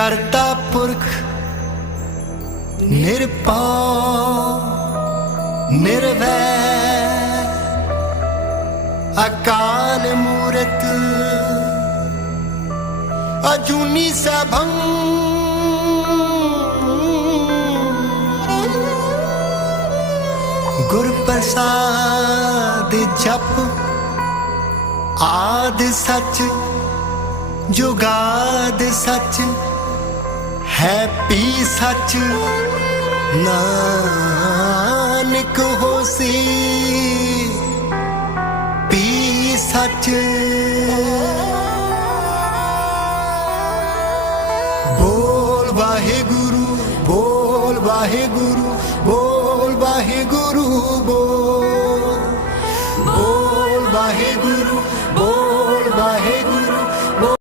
ਕਰਤਾ ਪੁਰਖ, ਨਿਰਭਉ ਨਿਰਵੈਰ ਅਕਾਲ ਮੂਰਤ, ਅਜੂਨੀ ਸਭੰ। ਗੁਰ ਪ੍ਰਸਾਦ ਜਪ, ਆਦ ਸੱਚ, ਜੁਗਾਦ ਸੱਚ। ਹੈ ਪੀ ਸੱਚ। ਨਾਨਕ ਹੋਸੀ। ਪੀ ਸੱਚ। ਬੋਲ ਵਾਹਿਗੁਰੂ ਬੋਲ ਵਾਹਿਗੁਰੂ ਬੋਲ ਵਾਹਿਗੁਰੂ, ਬੋਲ। ਬੋਲ ਵਾਹਿਗੁਰੂ ਬੋਲ ਵਾਹਿਗੁਰੂ